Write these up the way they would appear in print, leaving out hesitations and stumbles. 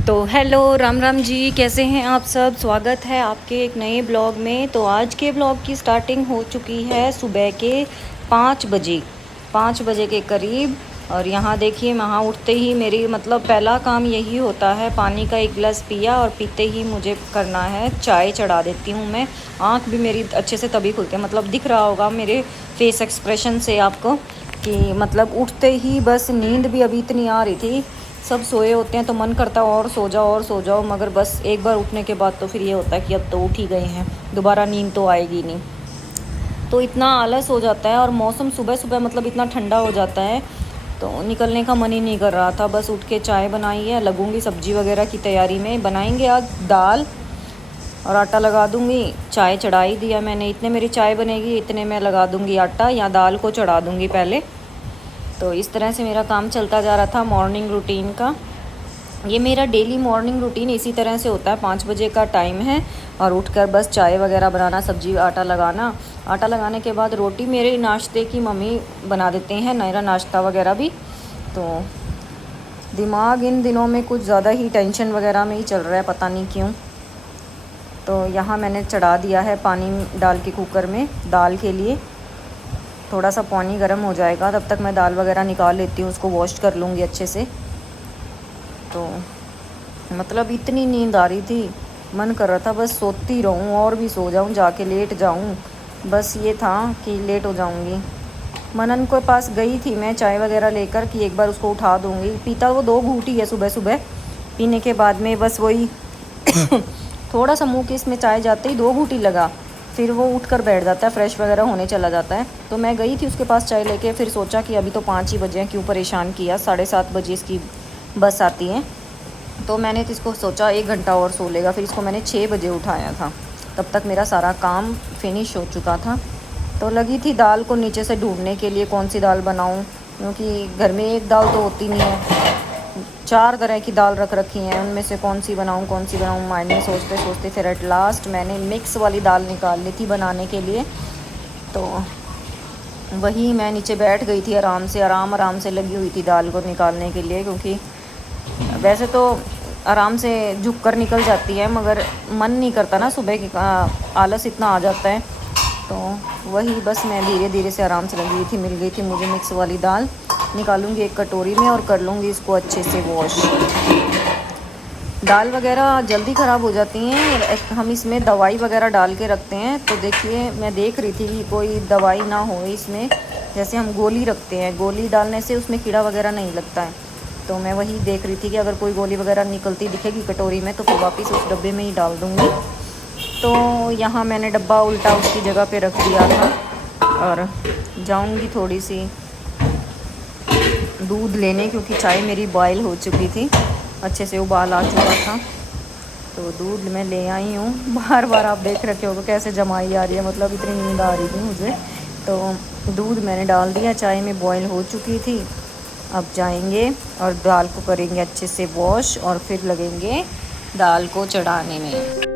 तो हेलो राम राम जी, कैसे हैं आप सब। स्वागत है आपके एक नए ब्लॉग में। तो आज के ब्लॉग की स्टार्टिंग हो चुकी है सुबह के 5 बजे, 5 बजे के करीब। और यहाँ देखिए, वहाँ उठते ही मेरी पहला काम यही होता है, पानी का एक गिलास पिया और पीते ही मुझे करना है चाय चढ़ा देती हूँ मैं। आँख भी मेरी अच्छे से तभी खुलती है, दिख रहा होगा मेरे फेस एक्सप्रेशन से आपको कि उठते ही बस नींद भी अभी इतनी आ रही थी। सब सोए होते हैं तो मन करता है और सो जाओ, मगर बस एक बार उठने के बाद तो फिर ये होता है कि अब तो उठ ही गए हैं, दोबारा नींद तो आएगी नहीं। तो इतना आलस हो जाता है, और मौसम सुबह सुबह इतना ठंडा हो जाता है तो निकलने का मन ही नहीं कर रहा था। बस उठ के चाय बनाई है, लगूंगी सब्जी वगैरह की तैयारी में। बनाएंगे आज दाल और आटा लगा दूंगी। चाय चढ़ा ही दिया मैंने, इतने मेरी चाय बनेगी, इतने मैं लगा दूंगी आटा, या दाल को चढ़ा दूंगी पहले। तो इस तरह से मेरा काम चलता जा रहा था मॉर्निंग रूटीन का। ये मेरा डेली मॉर्निंग रूटीन इसी तरह से होता है। 5 बजे का टाइम है और उठकर बस चाय वगैरह बनाना, सब्जी आटा लगाना। आटा लगाने के बाद रोटी मेरे नाश्ते की मम्मी बना देते हैं, मेरा नाश्ता वगैरह भी। तो दिमाग इन दिनों में कुछ ज़्यादा ही टेंशन वगैरह में ही चल रहा है, पता नहीं क्यों। तो यहाँ मैंने चढ़ा दिया है पानी डाल के कुकर में दाल के लिए। थोड़ा सा पानी गर्म हो जाएगा, तब तक मैं दाल वगैरह निकाल लेती हूँ, उसको वॉश कर लूँगी अच्छे से। तो इतनी नींद आ रही थी, मन कर रहा था बस सोती रहूँ और भी सो जाऊँ, जाके लेट जाऊँ। बस ये था कि लेट हो जाऊँगी। मनन के पास गई थी मैं चाय वगैरह लेकर कि एक बार उसको उठा दूँगी। पीता वो 2 घूंट ही है सुबह सुबह, पीने के बाद में बस वही थोड़ा सा मुँह के इसमें चाय जाते ही 2 घूंट ही लगा, फिर वो उठ कर बैठ जाता है, फ्रेश वगैरह होने चला जाता है। तो मैं गई थी उसके पास चाय लेके, फिर सोचा कि अभी तो 5 ही बजे हैं, क्यों परेशान किया, 7:30 बजे इसकी बस आती है। तो मैंने तो इसको सोचा 1 घंटा और सो लेगा, फिर इसको मैंने 6 बजे उठाया था। तब तक मेरा सारा काम फिनिश हो चुका था। तो लगी थी दाल को नीचे से ढूंढने के लिए, कौन सी दाल बनाऊं, क्योंकि घर में एक दाल तो होती नहीं है, 4 तरह की दाल रख रखी हैं, उनमें से कौन सी बनाऊं माइंड में सोचते सोचते फिर एट लास्ट मैंने मिक्स वाली दाल निकाल ली थी बनाने के लिए। तो वही मैं नीचे बैठ गई थी, आराम से लगी हुई थी दाल को निकालने के लिए, क्योंकि वैसे तो आराम से झुक कर निकल जाती है, मगर मन नहीं करता ना, सुबह की आलस इतना आ जाता है। तो वही बस मैं धीरे धीरे से आराम से लगी हुई थी, मिल गई थी मुझे मिक्स वाली दाल। निकालूंगी एक कटोरी में और कर लूँगी इसको अच्छे से वॉश। दाल वगैरह जल्दी ख़राब हो जाती हैं, हम इसमें दवाई वगैरह डाल के रखते हैं। तो देखिए, मैं देख रही थी कि कोई दवाई ना हो इसमें, जैसे हम गोली रखते हैं, गोली डालने से उसमें कीड़ा वगैरह नहीं लगता है। तो मैं वही देख रही थी कि अगर कोई गोली वगैरह निकलती दिखेगी कटोरी में तो फिर वापस उस डब्बे में ही डाल दूँगी। तो यहाँ मैंने डब्बा उल्टा उसकी जगह पे रख दिया था, और जाऊँगी थोड़ी सी दूध लेने, क्योंकि चाय मेरी बॉयल हो चुकी थी, अच्छे से उबाल आ चुका था। तो दूध मैं ले आई हूँ। बार बार आप देख रखे हो कैसे जमाई आ रही है, इतनी नींद आ रही थी मुझे। तो दूध मैंने डाल दिया, चाय में बॉयल हो चुकी थी। अब जाएंगे और दाल को करेंगे अच्छे से वॉश, और फिर लगेंगे दाल को चढ़ाने में।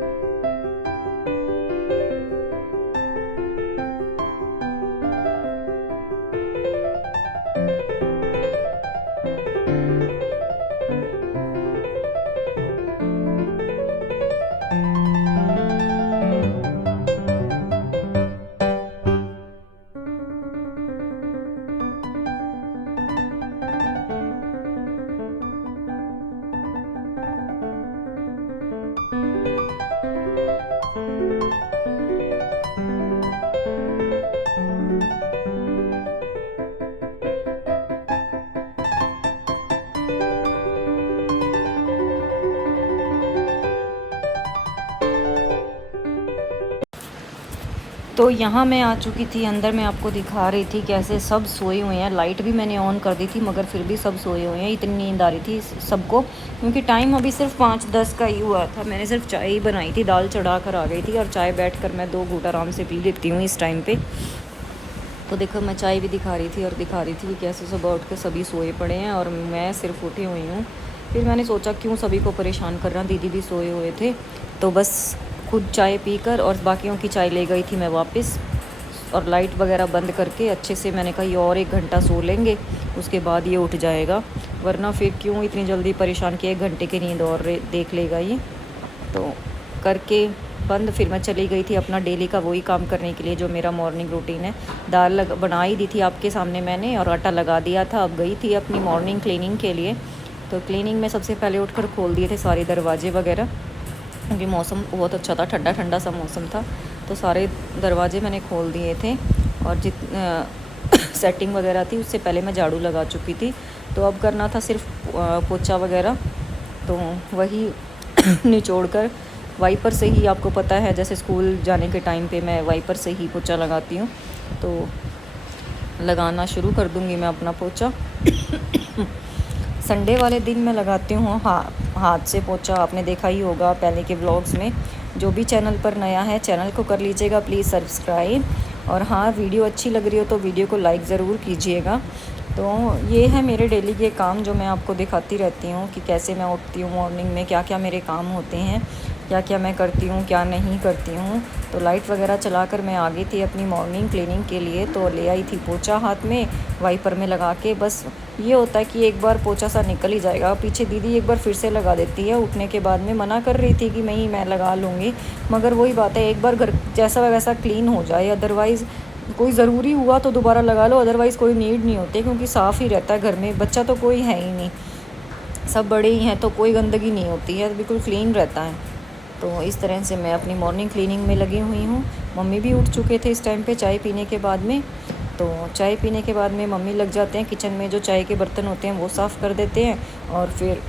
तो यहाँ मैं आ चुकी थी अंदर, मैं आपको दिखा रही थी कैसे सब सोए हुए हैं। लाइट भी मैंने ऑन कर दी थी, मगर फिर भी सब सोए हुए हैं, इतनी नींद आ रही थी सबको, क्योंकि टाइम अभी सिर्फ 5:10 का ही हुआ था। मैंने सिर्फ चाय ही बनाई थी, दाल चढ़ा कर आ गई थी, और चाय बैठ कर मैं 2 घूंट आराम से पी लेती हूँ इस टाइम पर। तो देखो, मैं चाय भी दिखा रही थी और दिखा रही थी कि कैसे सुबह उठ के सभी सोए पड़े हैं और मैं सिर्फ उठी हुई हूँ। फिर मैंने सोचा क्यों सभी को परेशान कर रहा, दीदी भी सोए हुए थे। तो बस खुद चाय पीकर और बाकियों की चाय ले गई थी मैं वापस, और लाइट वगैरह बंद करके अच्छे से मैंने कहा ये और 1 घंटा सो लेंगे, उसके बाद ये उठ जाएगा। वरना फिर क्यों इतनी जल्दी परेशान किया, 1 घंटे की नींद और देख लेगा ये। तो करके बंद फिर मैं चली गई थी अपना डेली का वही काम करने के लिए जो मेरा मॉर्निंग रूटीन है। दाल बना ही दी थी आपके सामने मैंने, और आटा लगा दिया था। अब गई थी अपनी मॉर्निंग क्लीनिंग के लिए। तो क्लीनिंग में सबसे पहले उठकर खोल दिए थे सारे दरवाजे वगैरह, क्योंकि मौसम बहुत अच्छा था, ठंडा ठंडा सा मौसम था। तो सारे दरवाजे मैंने खोल दिए थे, और सेटिंग वगैरह थी उससे पहले मैं झाड़ू लगा चुकी थी। तो अब करना था सिर्फ पोछा वगैरह, तो वही निचोड़ कर वाइपर से ही, आपको पता है जैसे स्कूल जाने के टाइम पे मैं वाइपर से ही पोछा लगाती हूँ। तो लगाना शुरू कर दूँगी मैं अपना पोछा। संडे वाले दिन मैं लगाती हूँ हाथ से पोछा। आपने देखा ही होगा पहले के व्लॉग्स में। जो भी चैनल पर नया है चैनल को कर लीजिएगा प्लीज़ सब्सक्राइब, और हाँ वीडियो अच्छी लग रही हो तो वीडियो को लाइक ज़रूर कीजिएगा। तो ये है मेरे डेली के काम जो मैं आपको दिखाती रहती हूँ कि कैसे मैं उठती हूँ मॉर्निंग में, क्या क्या मेरे काम होते हैं, क्या क्या मैं करती हूँ क्या नहीं करती हूँ। तो लाइट वगैरह चलाकर मैं आ गई थी अपनी मॉर्निंग क्लीनिंग के लिए। तो ले आई थी पोछा हाथ में, वाइपर में लगा के। बस ये होता है कि एक बार पोछा सा निकल ही जाएगा, पीछे दीदी एक बार फिर से लगा देती है। उठने के बाद में मना कर रही थी कि मैं लगा लूँगी, मगर वही बात है एक बार घर जैसा वैसा क्लीन हो जाए, अदरवाइज़ कोई ज़रूरी हुआ तो दोबारा लगा लो, अदरवाइज़ कोई नीड नहीं होती, क्योंकि साफ़ ही रहता है घर में। बच्चा तो कोई है ही नहीं, सब बड़े ही हैं, तो कोई गंदगी नहीं होती है, बिल्कुल क्लीन रहता है। तो इस तरह से मैं अपनी मॉर्निंग क्लीनिंग में लगी हुई हूँ। मम्मी भी उठ चुके थे इस टाइम पे चाय पीने के बाद में। तो चाय पीने के बाद में मम्मी लग जाते हैं किचन में, जो चाय के बर्तन होते हैं वो साफ़ कर देते हैं। और फिर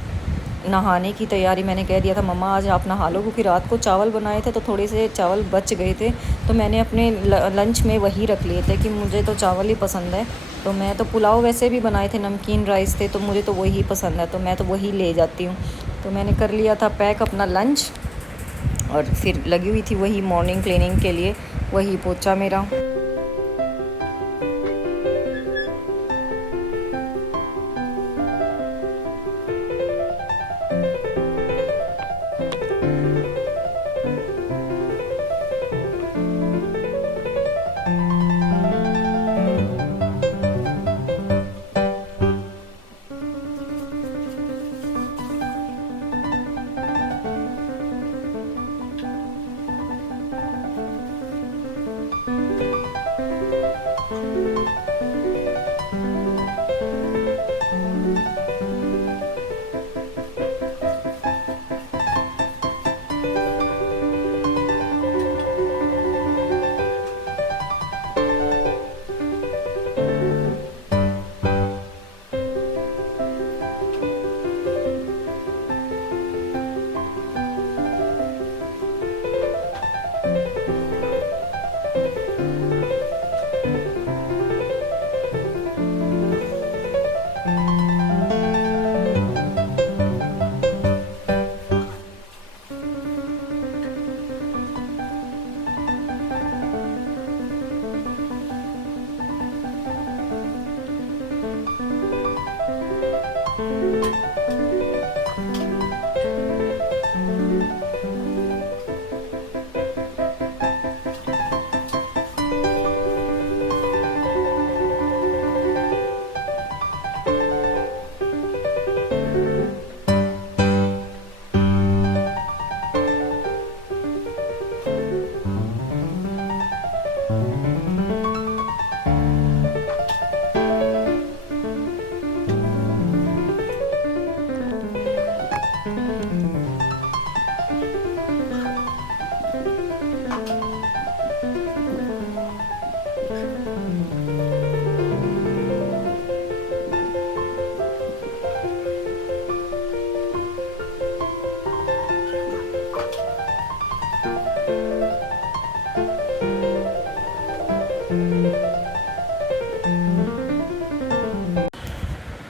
नहाने की तैयारी मैंने कह दिया था मम्मा आज आप नहा लो, क्योंकि रात को चावल बनाए थे तो थोड़े से चावल बच गए थे। तो मैंने अपने लंच में वही रख लिए थे कि मुझे तो चावल ही पसंद है। तो मैं तो पुलाव वैसे भी बनाए थे, नमकीन राइस थे, तो मुझे तो वही पसंद है, तो मैं तो वही ले जाती हूँ। तो मैंने कर लिया था पैक अपना लंच, और फिर लगी हुई थी वही मॉर्निंग क्लीनिंग के लिए, वही पोछा मेरा।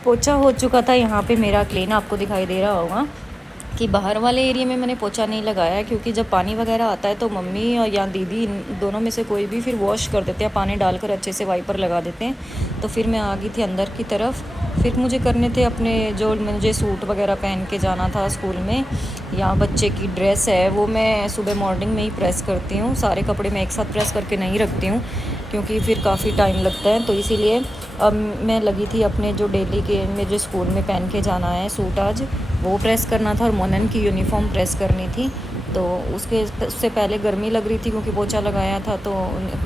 पोछा हो चुका था यहाँ पे मेरा क्लीन, आपको दिखाई दे रहा होगा कि बाहर वाले एरिया में मैंने पोछा नहीं लगाया, क्योंकि जब पानी वगैरह आता है तो मम्मी और या दीदी इन दोनों में से कोई भी फिर वॉश कर देते हैं, पानी डालकर अच्छे से वाइपर लगा देते हैं। तो फिर मैं आ गई थी अंदर की तरफ। फिर मुझे करने थे अपने जो मुझे सूट वगैरह पहन के जाना था स्कूल में, या बच्चे की ड्रेस है वो मैं सुबह मॉर्निंग में ही प्रेस करती हूँ। सारे कपड़े मैं एक साथ प्रेस करके नहीं रखती हूँ, क्योंकि फिर काफ़ी टाइम लगता है, तो इसीलिए अब मैं लगी थी अपने जो डेली के में जो स्कूल में पहन के जाना है सूट आज वो प्रेस करना था और मनन की यूनिफॉर्म प्रेस करनी थी। तो उससे पहले गर्मी लग रही थी क्योंकि पोछा लगाया था, तो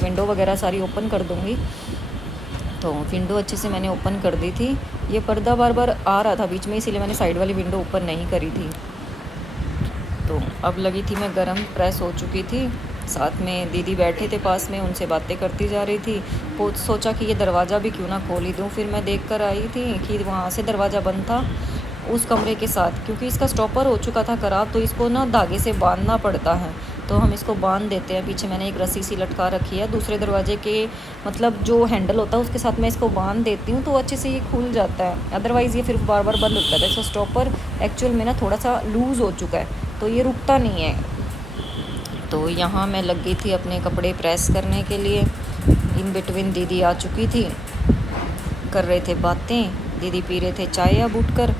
विंडो वगैरह सारी ओपन कर दूँगी। तो विंडो अच्छे से मैंने ओपन कर दी थी। ये पर्दा बार बार आ रहा था बीच में, इसीलिए मैंने साइड वाली विंडो ओपन नहीं करी थी। तो अब लगी थी मैं, गरम प्रेस हो चुकी थी। साथ में दीदी बैठे थे पास में, उनसे बातें करती जा रही थी। वो सोचा कि ये दरवाज़ा भी क्यों ना खोल ही दूँ। फिर मैं देख कर आई थी कि वहाँ से दरवाज़ा बंद था उस कमरे के साथ, क्योंकि इसका स्टॉपर हो चुका था ख़राब, तो इसको ना धागे से बांधना पड़ता है। तो हम इसको बांध देते हैं। पीछे मैंने एक रस्सी सी लटका रखी है दूसरे दरवाजे के, मतलब जो हैंडल होता है उसके साथ मैं इसको बांध देती हूँ तो अच्छे से ये खुल जाता है। अदरवाइज़ ये फिर बार बार बंद होता है। इसका स्टॉपर एक्चुअल में ना थोड़ा सा लूज़ हो चुका है तो ये रुकता नहीं है। तो यहाँ मैं लग गई थी अपने कपड़े प्रेस करने के लिए। इन बिटवीन दीदी आ चुकी थी, कर रहे थे बातें। दीदी पी रहे थे चाय अब उठकर।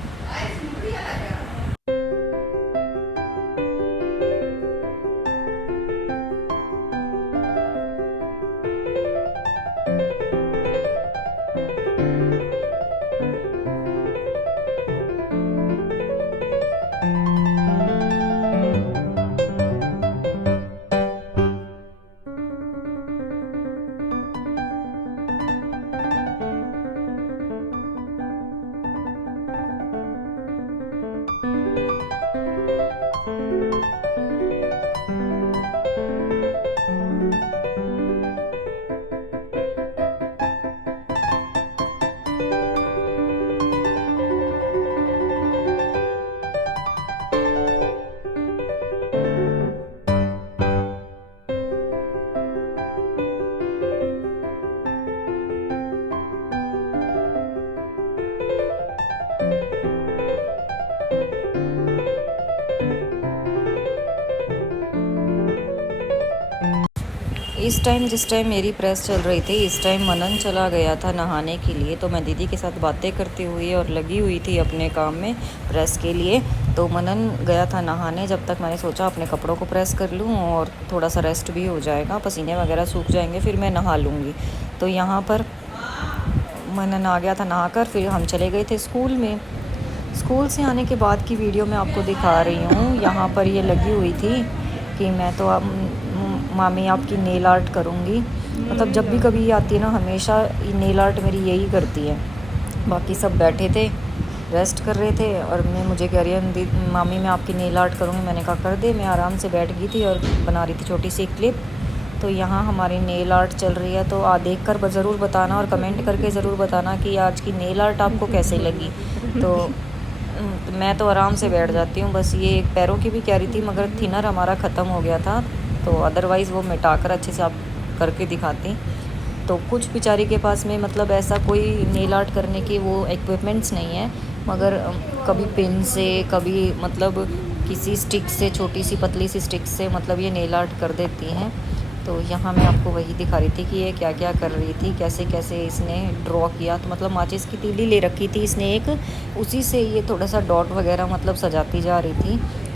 इस टाइम जिस टाइम मेरी प्रेस चल रही थी इस टाइम मनन चला गया था नहाने के लिए। तो मैं दीदी के साथ बातें करती हुई और लगी हुई थी अपने काम में प्रेस के लिए। तो मनन गया था नहाने, जब तक मैंने सोचा अपने कपड़ों को प्रेस कर लूँ और थोड़ा सा रेस्ट भी हो जाएगा, पसीने वगैरह सूख जाएंगे, फिर मैं नहा लूँगी। तो यहाँ पर मनन आ गया था नहाकर, फिर हम चले गए थे स्कूल में। स्कूल से आने के बाद की वीडियो मैं आपको दिखा रही हूँ। यहाँ पर ये लगी हुई थी कि मैं तो अब मामी आपकी नेल आर्ट करूँगी। मतलब जब भी कभी ये आती है ना हमेशा नेल आर्ट मेरी यही करती है। बाकी सब बैठे थे रेस्ट कर रहे थे और मैं मुझे कह रही है मामी मैं आपकी नेल आर्ट करूँगी। मैंने कहा कर दे। मैं आराम से बैठ गई थी और बना रही थी छोटी सी क्लिप। तो यहाँ हमारी नेल आर्ट चल रही है। तो देख कर ज़रूर बताना और कमेंट करके ज़रूर बताना कि आज की नेल आर्ट आपको कैसे लगी। तो मैं तो आराम से बैठ जाती हूँ। बस ये पैरों की भी कह रही थी मगर थिनर हमारा ख़त्म हो गया था, तो अदरवाइज़ वो मिटाकर अच्छे से आप करके दिखाती। तो कुछ बेचारी के पास में मतलब ऐसा कोई नेल आर्ट करने के वो इक्विपमेंट्स नहीं है, मगर कभी पेन से कभी मतलब किसी स्टिक से, छोटी सी पतली सी स्टिक से मतलब ये नेल आर्ट कर देती हैं। तो यहाँ मैं आपको वही दिखा रही थी कि ये क्या क्या कर रही थी, कैसे कैसे इसने ड्रॉ किया। तो मतलब माचिस की तीली ले रखी थी इसने एक, उसी से ये थोड़ा सा डॉट वगैरह मतलब सजाती जा रही थी।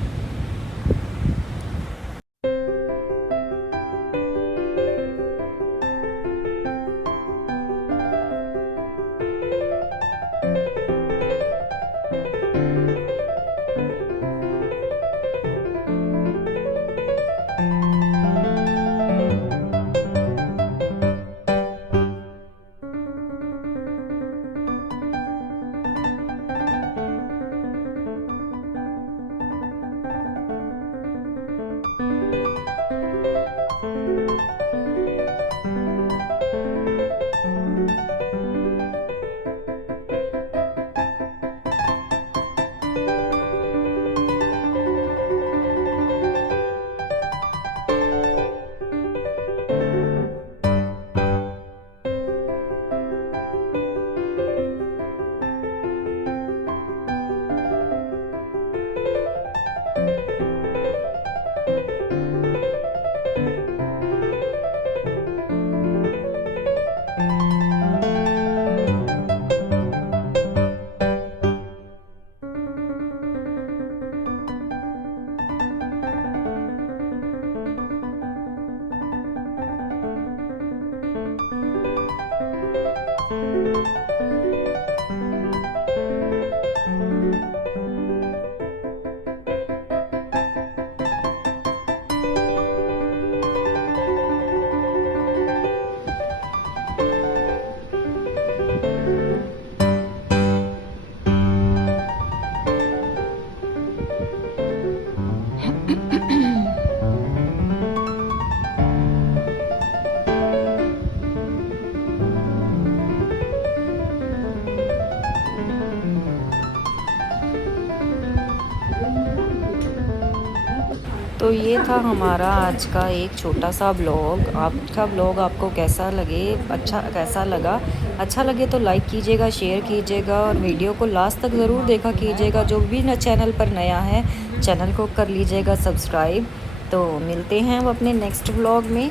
तो ये था हमारा आज का एक छोटा सा ब्लॉग। आपका ब्लॉग आपको कैसा लगा? अच्छा लगे तो लाइक कीजिएगा, शेयर कीजिएगा और वीडियो को लास्ट तक ज़रूर देखा कीजिएगा। जो भी न चैनल पर नया है चैनल को कर लीजिएगा सब्सक्राइब। तो मिलते हैं अब अपने नेक्स्ट ब्लॉग में।